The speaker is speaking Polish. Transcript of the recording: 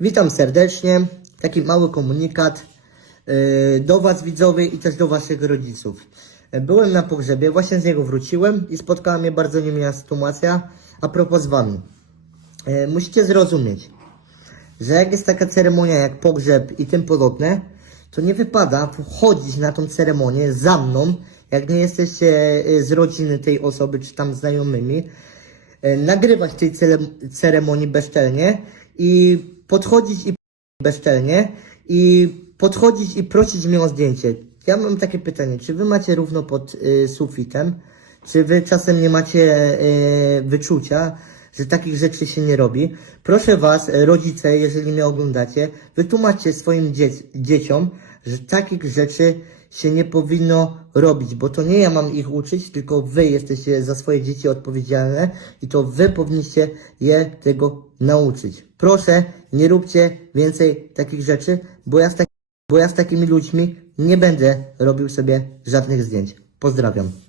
Witam serdecznie. Taki mały komunikat yy, do Was widzowie i też do Waszych rodziców. Byłem na pogrzebie, właśnie z niego wróciłem i spotkała mnie bardzo niemiła sytuacja a propos z Wami. Yy, Musicie zrozumieć, że jak jest taka ceremonia jak pogrzeb i tym podobne, to nie wypada wchodzić na tą ceremonię za mną, jak nie jesteście yy, z rodziny tej osoby czy tam znajomymi, nagrywać tej ceremonii bezczelnie i podchodzić i bezczelnie i podchodzić i prosić mnie o zdjęcie. Ja mam takie pytanie, czy wy macie równo pod y, sufitem? Czy wy czasem nie macie y, wyczucia, że takich rzeczy się nie robi? Proszę was, rodzice, jeżeli mnie oglądacie, wytłumaczcie swoim dzie- dzieciom, że takich rzeczy się nie powinno robić, bo to nie ja mam ich uczyć, tylko wy jesteście za swoje dzieci odpowiedzialne i to wy powinniście je tego nauczyć. Proszę, nie róbcie więcej takich rzeczy, bo ja z, tak- bo ja z takimi ludźmi nie będę robił sobie żadnych zdjęć. Pozdrawiam.